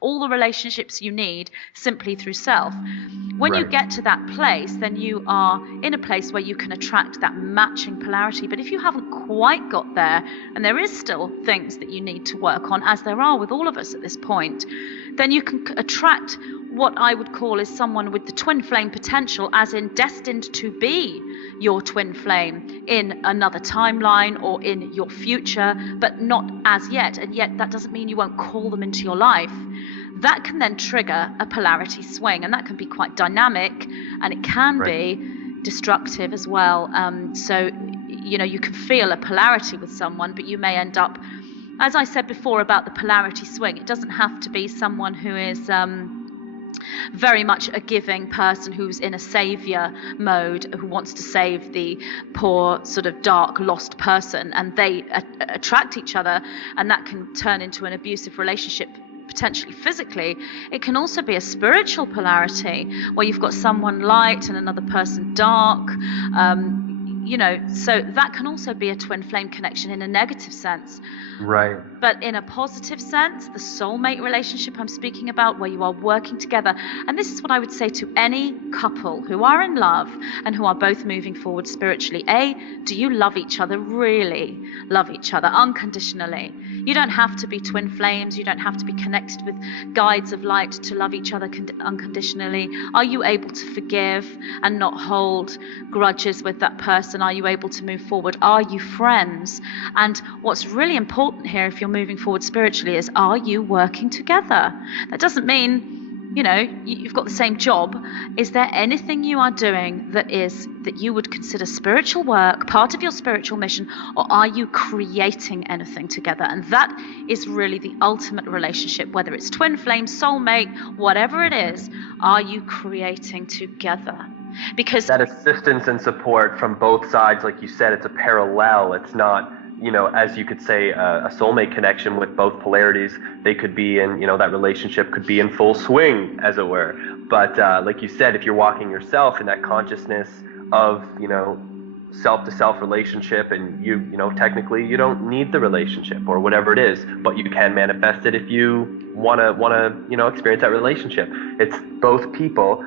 all the relationships you need simply through self. When you Right. get to that place, then you are in a place where you can attract that matching polarity. But if you haven't quite got there, and there is still things that you need to work on, as there are with all of us at this point, then you can attract what I would call is someone with the twin flame potential, as in destined to be your twin flame in another timeline or in your future, but not as yet. And yet that doesn't mean you won't call them into your life. That can then trigger a polarity swing, and that can be quite dynamic, and it can be destructive as well. So, you can feel a polarity with someone, but you may end up, as I said before about the polarity swing, it doesn't have to be someone who is very much a giving person who's in a savior mode, who wants to save the poor, sort of dark, lost person, and they attract each other, and that can turn into an abusive relationship, potentially physically. It can also be a spiritual polarity where you've got someone light and another person dark. So that can also be a twin flame connection in a negative sense. Right. But in a positive sense, the soulmate relationship I'm speaking about, where you are working together, and this is what I would say to any couple who are in love and who are both moving forward spiritually. Do you love each other, really love each other unconditionally? You don't have to be twin flames. You don't have to be connected with guides of light to love each other unconditionally. Are you able to forgive and not hold grudges with that person? Are you able to move forward? Are you friends? And what's really important here, if you're moving forward spiritually, is, are you working together? That doesn't mean you've got the same job. Is there anything you are doing that you would consider spiritual work, part of your spiritual mission, or are you creating anything together? And that is really the ultimate relationship, whether it's twin flame, soulmate, whatever it is. Are you creating together? Because that assistance and support from both sides, like you said, it's a parallel. It's not, as you could say, a soulmate connection with both polarities. They could be in, that relationship could be in full swing, as it were. But like you said, if you're walking yourself in that consciousness of, self-to-self relationship, and technically you don't need the relationship or whatever it is, but you can manifest it if you want to experience that relationship. It's both people.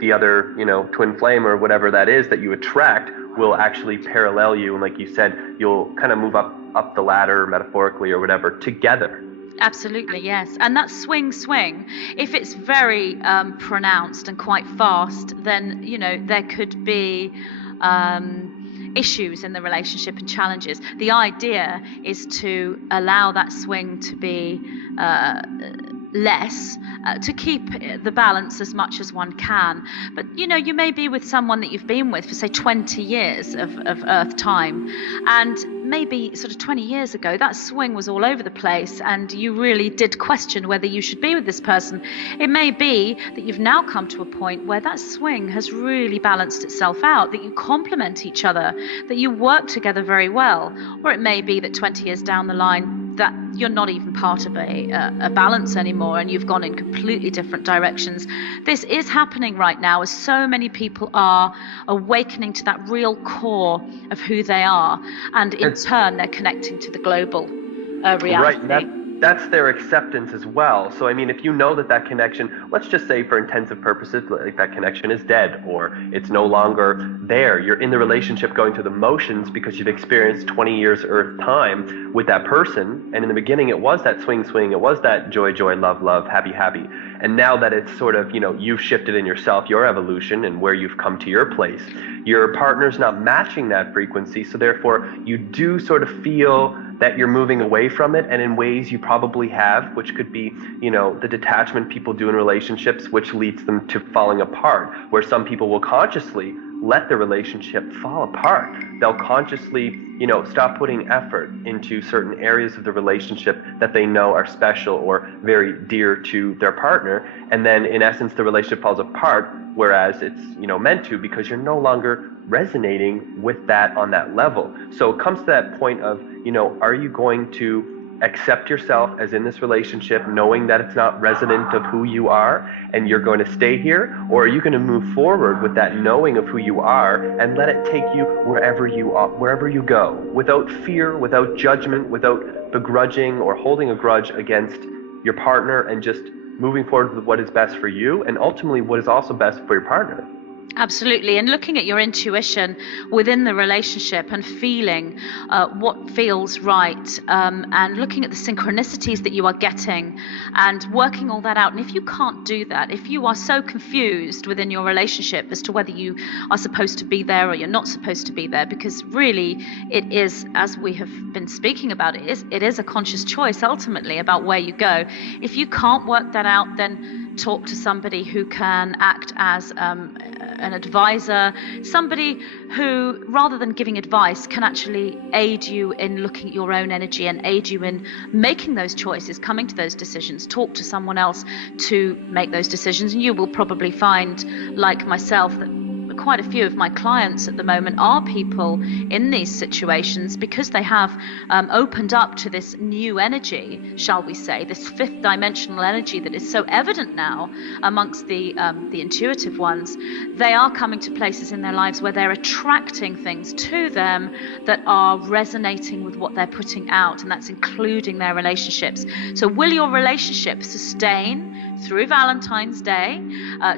The other, twin flame or whatever that is that you attract will actually parallel you. And like you said, you'll kind of move up the ladder, metaphorically or whatever, together. Absolutely, yes. And that swing, if it's very pronounced and quite fast, then, there could be issues in the relationship and challenges. The idea is to allow that swing to be less, to keep the balance as much as one can. But you may be with someone that you've been with for, say, 20 years of earth time, and maybe sort of 20 years ago that swing was all over the place and you really did question whether you should be with this person. It may be that you've now come to a point where that swing has really balanced itself out, that you complement each other, that you work together very well. Or it may be that 20 years down the line that you're not even part of a balance anymore, and you've gone in completely different directions. This is happening right now, as so many people are awakening to that real core of who they are, and in turn they're connecting to the global reality. Right, that's their acceptance as well. So I mean, if you know that connection, let's just say for intensive purposes, like that connection is dead or it's no longer there, you're in the relationship going through the motions because you've experienced 20 years earth time with that person, and in the beginning it was that swing, it was that joy, love, happy, and now that it's sort of, you've shifted in yourself, your evolution, and where you've come to your place, your partner's not matching that frequency, so therefore you do sort of feel that you're moving away from it, and in ways you probably have, which could be, the detachment people do in relationships, which leads them to falling apart, where some people will consciously let the relationship fall apart. They'll consciously, stop putting effort into certain areas of the relationship that they know are special or very dear to their partner, and then in essence the relationship falls apart, whereas it's, meant to, because you're no longer resonating with that on that level. So it comes to that point of, are you going to accept yourself as in this relationship, knowing that it's not resonant of who you are and you're going to stay here? Or are you going to move forward with that knowing of who you are and let it take you wherever you go, without fear, without judgment, without begrudging or holding a grudge against your partner and just moving forward with what is best for you and ultimately what is also best for your partner. Absolutely. And looking at your intuition within the relationship and feeling what feels right, and looking at the synchronicities that you are getting and working all that out. And if you can't do that, if you are so confused within your relationship as to whether you are supposed to be there or you're not supposed to be there, because really it is, as we have been speaking about, it is a conscious choice ultimately about where you go. If you can't work that out, then talk to somebody who can act as an advisor, somebody who, rather than giving advice, can actually aid you in looking at your own energy and aid you in making those choices, coming to those decisions. Talk to someone else to make those decisions, and you will probably find, like myself, that quite a few of my clients at the moment are people in these situations because they have opened up to this new energy, shall we say, this fifth dimensional energy that is so evident now amongst the intuitive ones. They are coming to places in their lives where they're attracting things to them that are resonating with what they're putting out, and that's including their relationships. So will your relationship sustain through Valentine's Day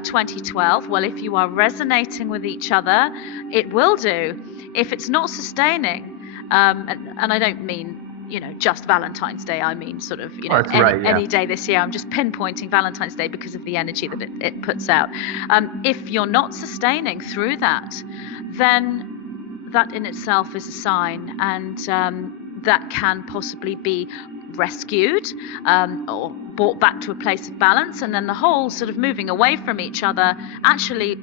2012? Well, if you are resonating with each other, it will do. If it's not sustaining, and I don't mean just Valentine's Day, I mean sort of any day this year. I'm just pinpointing Valentine's Day because of the energy that it puts out. If you're not sustaining through that, then that in itself is a sign, and that can possibly be rescued or brought back to a place of balance, and then the whole sort of moving away from each other actually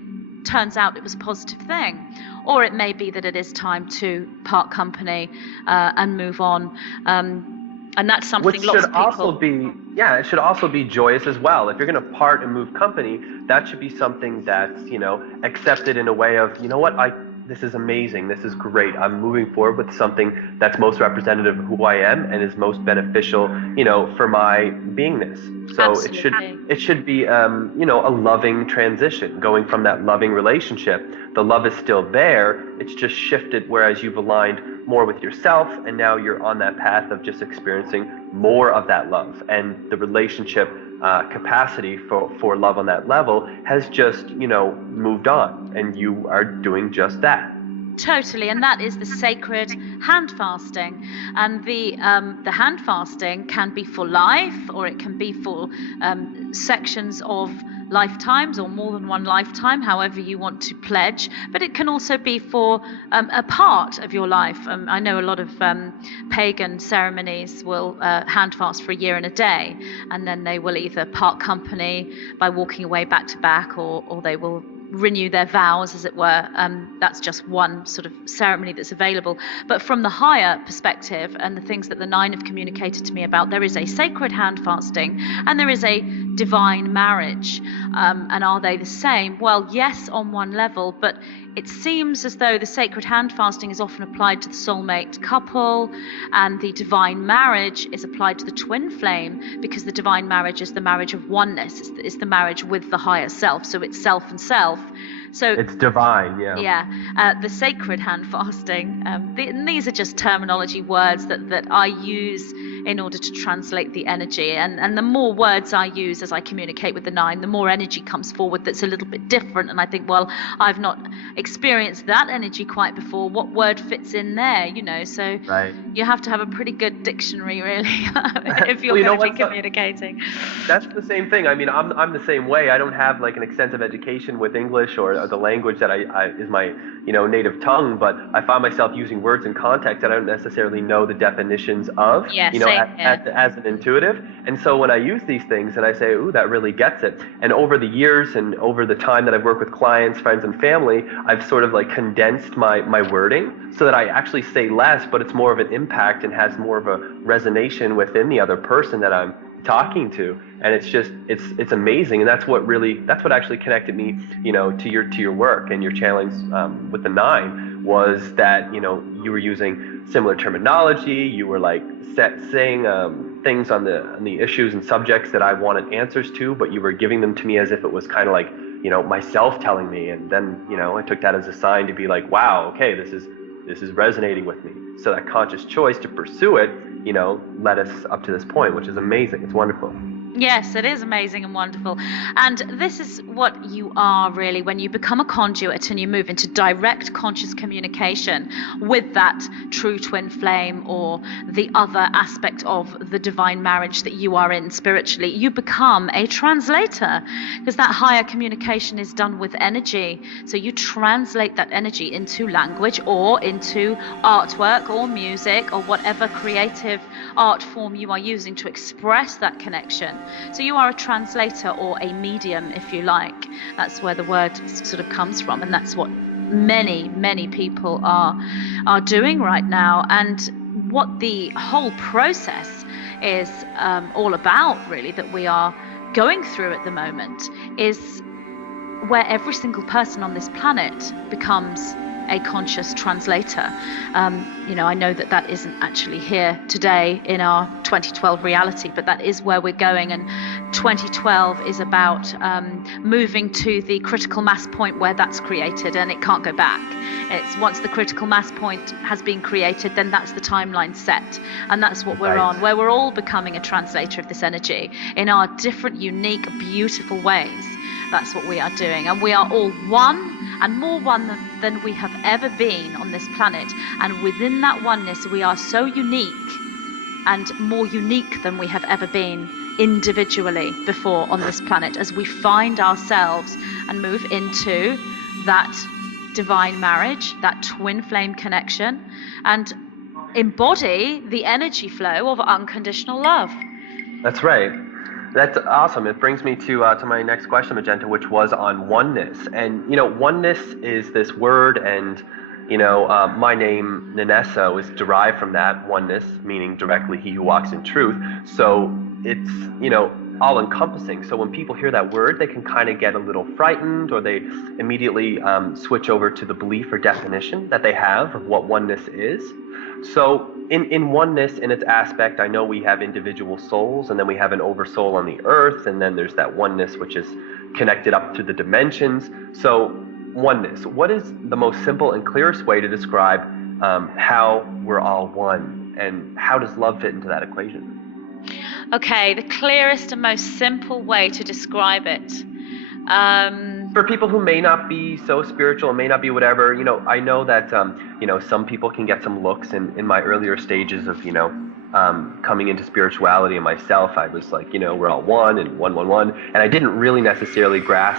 turns out it was a positive thing. Or it may be that it is time to part company and move on, and that's something which lots should of people... also be, it should also be joyous as well. If you're going to part and move company, that should be something that's accepted in a way of, this is amazing, this is great, I'm moving forward with something that's most representative of who I am and is most beneficial, for my beingness. So Absolutely. it should be a loving transition, going from that loving relationship. The love is still there, it's just shifted, whereas you've aligned more with yourself, and now you're on that path of just experiencing more of that love, and the relationship capacity for love on that level has just moved on, and you are doing just that. Totally, and that is the sacred hand fasting. And the hand fasting can be for life, or it can be for sections of lifetimes, or more than one lifetime, however you want to pledge. But it can also be for a part of your life. I know a lot of pagan ceremonies will hand fast for a year and a day, and then they will either part company by walking away back to back, or they will renew their vows, as it were. That's just one sort of ceremony that's available. But from the higher perspective, and the things that the Nine have communicated to me about, there is a sacred hand fasting and there is a divine marriage. And are they the same? Well, yes, on one level, but it seems as though the sacred hand fasting is often applied to the soulmate couple, and the divine marriage is applied to the twin flame, because the divine marriage is the marriage of oneness. It's the marriage with the higher self, so it's self and self. So it's divine, the sacred hand fasting, and these are just terminology words that I use in order to translate the energy, and the more words I use as I communicate with the Nine, the more energy comes forward that's a little bit different, and I think, well, I've not experienced that energy quite before, what word fits in there, so right. You have to have a pretty good dictionary, really, if you're going to be communicating. That's the same thing. I mean, I'm the same way. I don't have like an extensive education with English or the language that I is my native tongue, but I find myself using words in context that I don't necessarily know the definitions of, as an intuitive. And so when I use these things and I say, ooh, that really gets it. And over the years and over the time that I've worked with clients, friends, and family, I've sort of like condensed my wording so that I actually say less, but it's more of an impact and has more of a resonation within the other person that I'm talking to. And it's just it's amazing, and that's what actually connected me to your work and your channelings with the Nine, was that you were using similar terminology, you were like saying things on the issues and subjects that I wanted answers to, but you were giving them to me as if it was kind of like myself telling me, and then I took that as a sign to be like, wow, okay, this is resonating with me. So that conscious choice to pursue it led us up to this point, which is amazing. It's wonderful. Yes, it is amazing and wonderful. And this is what you are really when you become a conduit and you move into direct conscious communication with that true twin flame or the other aspect of the divine marriage that you are in spiritually. You become a translator, because that higher communication is done with energy. So you translate that energy into language or into artwork or music or whatever creative art form you are using to express that connection. So you are a translator or a medium, if you like. That's where the word sort of comes from, and that's what many people are doing right now. And what the whole process is all about, really, that we are going through at the moment, is where every single person on this planet becomes a conscious translator. I know that isn't actually here today in our 2012 reality, but that is where we're going. And 2012 is about moving to the critical mass point where that's created, and it can't go back. It's once the critical mass point has been created, then that's the timeline set, and that's what we're on, where we're all becoming a translator of this energy in our different, unique, beautiful ways. That's what we are doing, and we are all one, and more one than we have ever been on this planet. And within that oneness, we are so unique, and more unique than we have ever been individually before on this planet, as we find ourselves and move into that divine marriage, that twin flame connection, and embody the energy flow of unconditional love. That's right. That's awesome. It brings me to my next question, Magenta, which was on oneness. And oneness is this word, and my name Nenesso is derived from that oneness, meaning directly he who walks in truth. So it's all encompassing. So when people hear that word, they can kind of get a little frightened, or they immediately switch over to the belief or definition that they have of what oneness is. So in oneness, in its aspect, I know we have individual souls, and then we have an oversoul on the earth, and then there's that oneness which is connected up to the dimensions. So oneness, what is the most simple and clearest way to describe how we're all one, and how does love fit into that equation? Okay, the clearest and most simple way to describe it. For people who may not be so spiritual, may not be whatever, I know that, some people can get some looks in my earlier stages of, coming into spirituality, and myself, I was like, we're all one and one, and I didn't really necessarily grasp